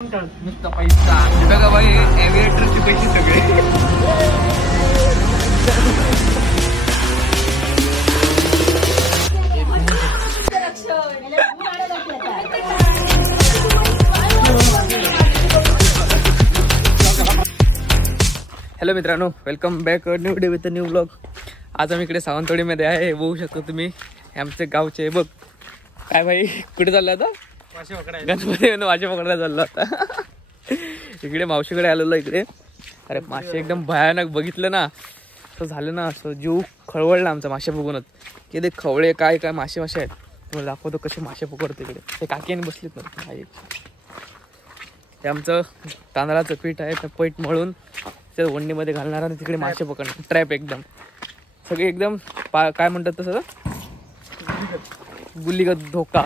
नुसता पैसा बघा बाई, एव्हिएटरचे पैसे सगळे. हॅलो मित्रांनो, welcome back new day with new blog. आज आम्ही इकडे सावंतवाडीमध्ये आहे. बघू शकतो तुम्ही, आमचे गावचे. बघ काय भाई, कुठे चालला आता? गणपती मासे पकडायला चालला होता. इकडे मावशीकडे आलेलो इकडे. अरे मासे एकदम भयानक बघितलं ना, असं झालं ना, असं जीव खळवळला आमचा मासे बघूनच. की ते खवळे काय काय मासे आहेत. तुम्हाला दाखवतो कसे मासे पकडतो इकडे. ते काकीने बसलीत ना. ते आमचं तांदळाचं पीठ आहे, तर पीठ मळून ते वंडीमध्ये घालणार आणि तिकडे मासे पकडणार. ट्रॅप एकदम सगळे एकदम काय म्हणतात तसं, गुल्लीगत धोका.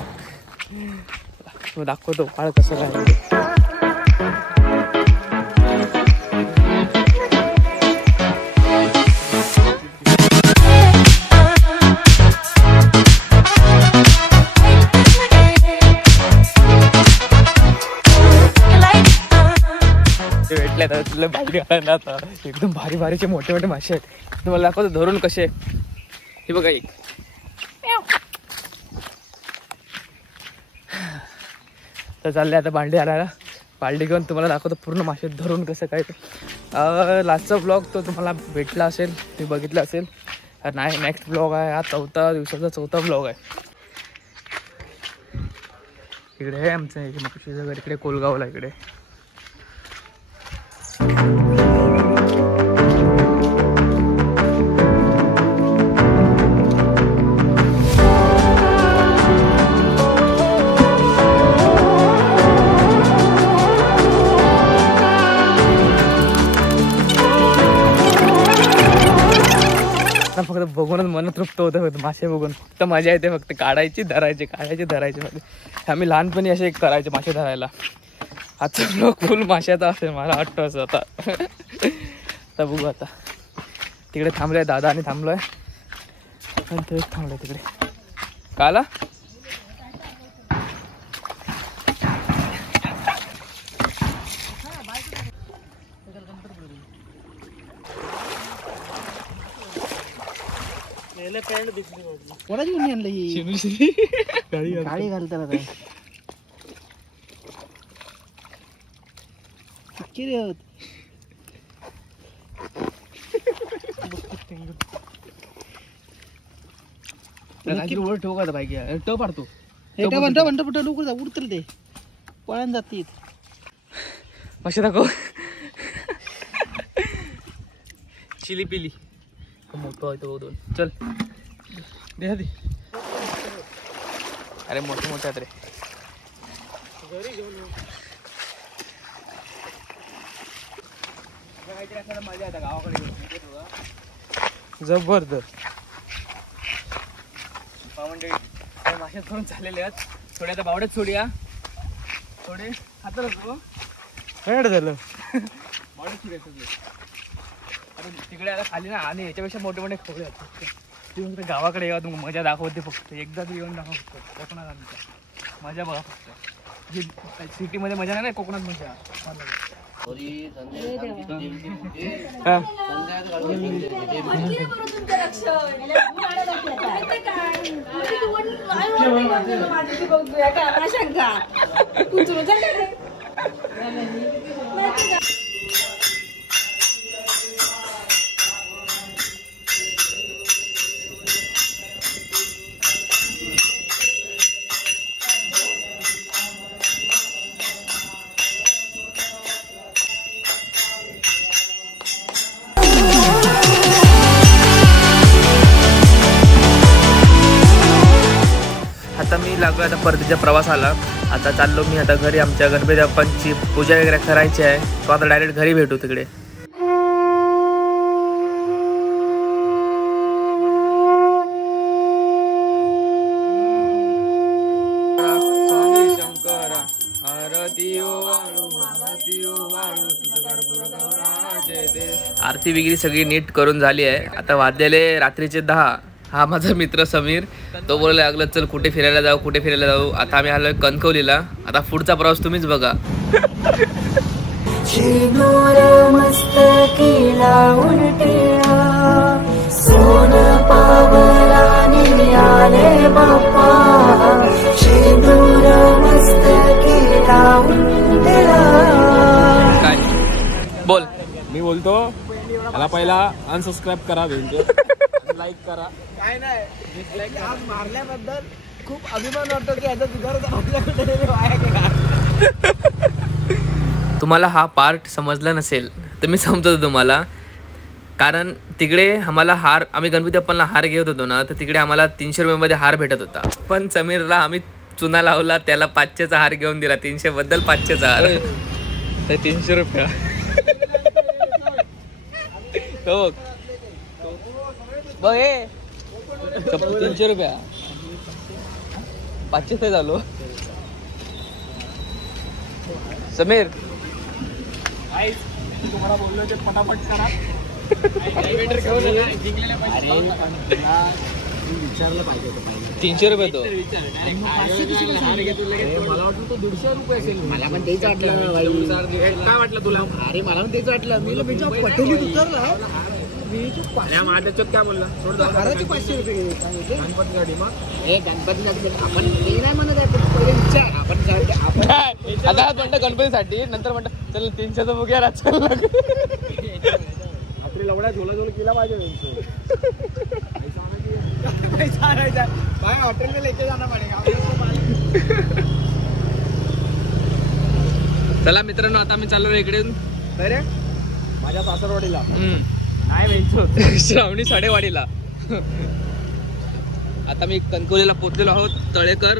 दाखवतो काळ कसं काय. भेटले भारी घालायला आता. एकदम भारी भारीचे मोठे मोठे मासे आहेत. तुम्हाला दाखवतो धरून कसे. हे बघा एक. तर चालले आता बांडे आणायला. बालडी घेऊन तुम्हाला दाखवतो पूर्ण मासे धरून कसं काय. लास्टचा ब्लॉग तो तुम्हाला भेटला असेल, ते बघितलं असेल. नाही, नेक्स्ट ब्लॉग आहे. हा 4थ्या दिवसाचा 4था ब्लॉग आहे. इकडे आहे आमचं मावशीचं घर, इकडे कोलगावला. इकडे फक्त बघूनच मन तृप्त होतं. फक्त मासे बघून फक्त मजा येते. फक्त काढायची धरायचे, काढायचे धरायचे. फक्त आम्ही लहानपणी असे करायचे मासे धरायला. आजचा ब्लॉग फुल माशाचा असेल मला वाटतं असं. आता बघू. आता तिकडे थांबलोय, दादा आणि थांबलोय. तेच थांबलोय तिकडे. का आला? कोणाची मुली आणलं ही? काळी घालताना काय वर ठेवू का बाईक? टप पाडतो. लवकर जा, उडतील ते पळून जातील. मासे दाखव. चिली पिली मोठं आहे तो. दोन चल दे. अरे मोठे मोठे आहेत रे. मजा येतात गावाकडे. जबरदस्त मासे थोडून झालेले आहेत. थोडे आता बावड्यात सोडूया. थोडे हातात असतो झालं. बावड्यात सोडूया सगळे. तिकडे आता खाली ना, आणि याच्यापेक्षा मोठे मोठे खोळे आहेत. तुम्ही गावाकडे येवा, तुम्ही मजा दाखवते. फक्त एकदा तू येऊन दाखव. फक्त कोकणात मजा बघा. फक्त सिटीमध्ये मजा नाही, कोकणात मजा. आता मी लागलो आता परतीच्या प्रवासाला. आता चाललो मी आता घरी. आमच्या गणपती बाप्पांची पूजा वगैरे करायची आहे. तो आता डायरेक्ट घरी भेटू तिकडे. आरती वगैरे सगळी नीट करून झाली आहे. आता वाजलेले रात्रीचे 10. हा माझा मित्र समीर, तो बोलायला लागला चल कुठे फिरायला जाऊ कुठे फिरायला जाऊ. आता आम्ही आलोय कणकवलीला. आता पुढचा प्रवास तुम्हीच बघा. काय बोल. मी बोलतो मला पहिला अनसबस्क्राईब करा, लाईक करा. काय नाही आज मारल्याबद्दल खूप अभिमान वाटतो की याचा दुधार आपल्याकडे वाया गेला. तुम्हाला हा पार्ट समजला नसेल तर मी समजतो तुम्हाला. कारण तिकडे आम्हाला हार, आम्ही गणपती बाप्पाला हार घेत होतो ना, तर तिकडे आम्हाला 300 रुपयामध्ये हार भेटत होता. पण समीरला आम्ही चुना लावला, त्याला 500चा हार घेऊन दिला. 300 बद्दल 500चा हार. तर 300 रुपया हो बघ हे 300 रुपया 500 झालो. समीर तुम्हाला बोललो ते फटाफट करा. विचारलं पाहिजे 300 रुपये तो. मला वाटलं तो 150 रुपये असेल. मला पण तेच वाटलं. काय वाटलं तुला? अरे मला पण तेच वाटलं. मी पटेली उतरला माझ्याच्यात काय बोलला? हाराचे 500 रुपये गेले. गणपतीसाठी मग हे गणपतीसाठी आपण ते नाही म्हणत आहे. पहिले विचार आपण आता म्हणतं गणपतीसाठी, नंतर म्हणतं चल 300चं बघूया राजकारण. आपली लवड्या झोला झोल केला पाहिजे. हॉटेल में लेके जाना पडेगा. चला मित्रांनो, आता मी चाललो इकडे माझ्या सासरवाडीला. श्रावणी साडेवाडीला. आता मी कणकवलीला पोहोचलेलो आहोत. Talekar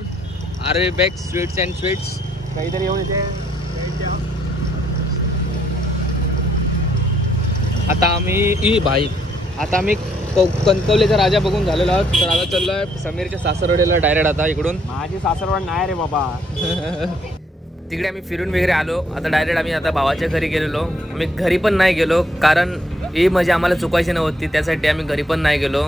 Arve bag sweets and sweets काहीतरी येऊन इथे. आता आम्ही कणकवलीचा राजा बघून झालेलो आहोत. तर आता चाललोय समीरच्या सासरवाडीला डायरेक्ट. आता इकडून माझी सासरवाड नाही रे बाबा. तिकडे आम्ही फिरून वगैरे आलो. आता डायरेक्ट आम्ही आता भावाच्या घरी गेलेलो. आम्ही घरी पण नाही गेलो, कारण ही मजा आम्हाला चुकायची नव्हती. त्यासाठी आम्ही घरी पण नाही गेलो.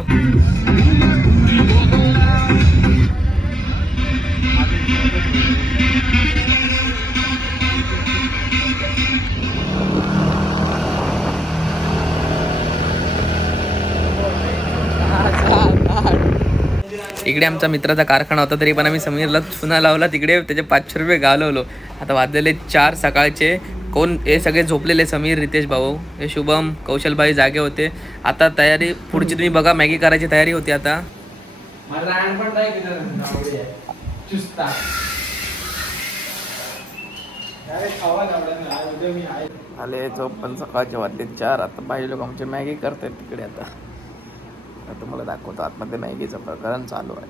इकडे आमचा मित्राचा कारखाना होता, तरी पण आम्ही समीरला चुना लावला. तिकडे त्याचे 500 रुपये घालवलो. आता वाजलेले 4 सकाळचे. कोण हे सगळे झोपलेले, समीर, रितेश भाऊ, हे शुभम, कौशलभाई जागे होते. आता तयारी पुढची तुम्ही बघा. मॅगी करायची तयारी होती आता. आले झोप पण सकाळचे वाजले 4. आता बाई लोक आमची मॅगी करतात तिकडे. आता तुम्हाला दाखवतो आतमध्ये मॅगीचं प्रकरण चालू आहे.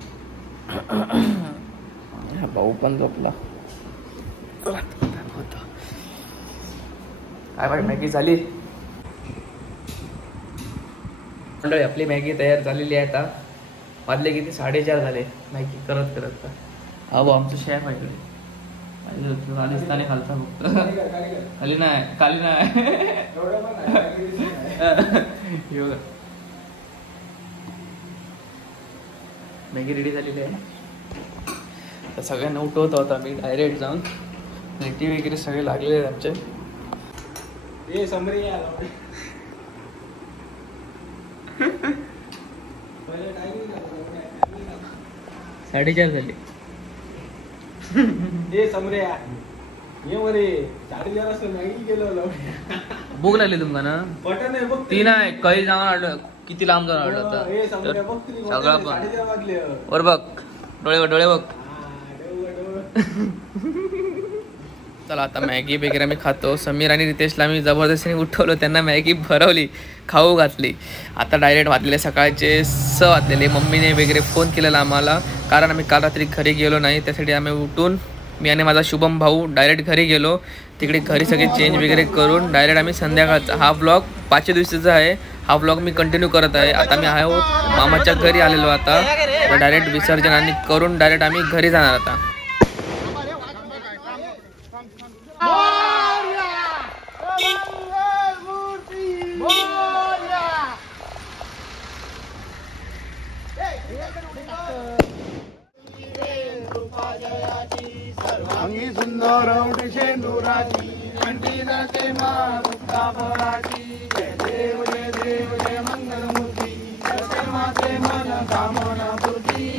भाऊ पण झोपला. काय भाई मॅगी झाली. मंडळी आपली मॅगी तयार झालेली आहे. आता वाजले किती 4:30 झाले मॅगी करत करत. हा भाऊ आमचं शेफ आहे इकडे. राजस्थानी खालचा फक्त खाली नाही, खाली नाही. मॅगी रेडी झालेली आहे. तर सगळ्यांना उठवत होता मी डायरेक्ट जाऊन. रेटी वगैरे सगळे लागलेले आहेत आमचे. 4:30 झाले. भूक लागली तुमका ना. ती नाही काही जाऊन आलं. किती लांब जाऊन आलं आता सगळं पण. वर बघ, डोळे बघ. चला आता मॅगी वगैरे मी खातो. समीर आणि रितेशला मी जबरदस्तीने उठवलं. त्यांना मॅगी भरवली, खाऊ घातली. आता डायरेक्ट वाजलेले सकाळचे 6 वाजलेले. मम्मीने वगैरे फोन केलेला आम्हाला, कारण आम्ही काल रात्री घरी गेलो नाही. त्यासाठी आम्ही उठून मी आणि माझा शुभम भाऊ डायरेक्ट घरी गेलो. तिकडे घरी सगळे चेंज वगैरे करून डायरेक्ट आम्ही संध्याकाळचा हा ब्लॉग 5 दिवसाचा आहे. हा ब्लॉग मी कंटिन्यू करत आहे. आता मी आहोत मामाच्या घरी आलेलो. आता डायरेक्ट विसर्जन आणि करून डायरेक्ट आम्ही घरी जाणार. आता सुंदर शेंदुराची कंठी जाते मा मुक्ता फळाची जय देव जय देव जय मंगलमूर्ती जय माते मन कामना पूर्ती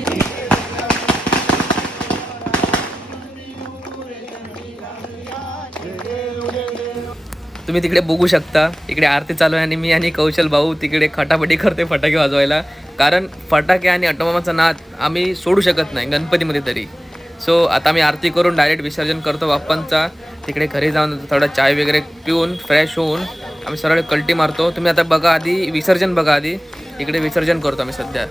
तुम्ही तिकडे बघू शकता, इकडे आरती चालू आहे आणि मी आणि कौशल भाऊ तिकडे खटापटी करते फटाके वाजवायला, कारण फटाके आणि अटोमामाचा नाद आम्ही सोडू शकत नाही गणपतीमध्ये तरी. सो आता आम्ही आरती करून डायरेक्ट विसर्जन करतो बाप्पांचा. तिकडे घरी जाऊन थोडा चाय वगैरे पिऊन फ्रेश होऊन आम्ही सरळ कल्टी मारतो. तुम्ही आता बघा आधी विसर्जन बघा आधी. इकडे विसर्जन करतो आम्ही सध्या.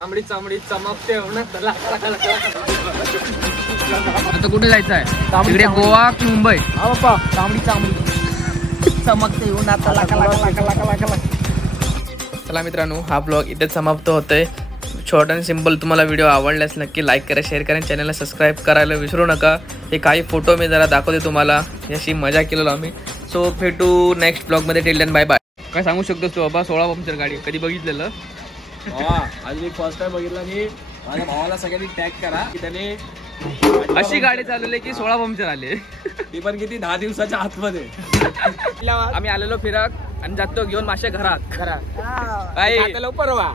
चामडी चामडी चमकते आता कुठे जायचं आहे? तिकडे गोवा की मुंबई? हा बाप्पा चांबडी चांबडी चमकते उन्हात लाका. चला मित्रांनो, हा ब्लॉग इथेच समाप्त होतोय. Short and simple. तुम्हाला व्हिडिओ आवडल्यास नक्की लाईक करा, शेअर करा, चॅनलला सबस्क्राईब करायला विसरू नका. हे काही फोटो मी जरा दाखवते तुम्हाला, याची मजा केलेलो आम्ही. सो भेटू नेक्स्ट ब्लॉगमध्ये. Till then bye bye. काय सांगू शकतोस तू बाबा? 16 पंक्चर गाडी कधी बघितलेलं? आज मी फर्स्ट टाइम बघितला की माझ्या भावाला सगळ्यांनी टॅग करा की त्याने अशी गाडी चालवली की 16 पंक्चर आले. ती पण किती 10 दिवसाच्या आतमध्ये. आम्ही आलेलो फिरक आणि जातो घेऊन मासे घरात. करा काय परवा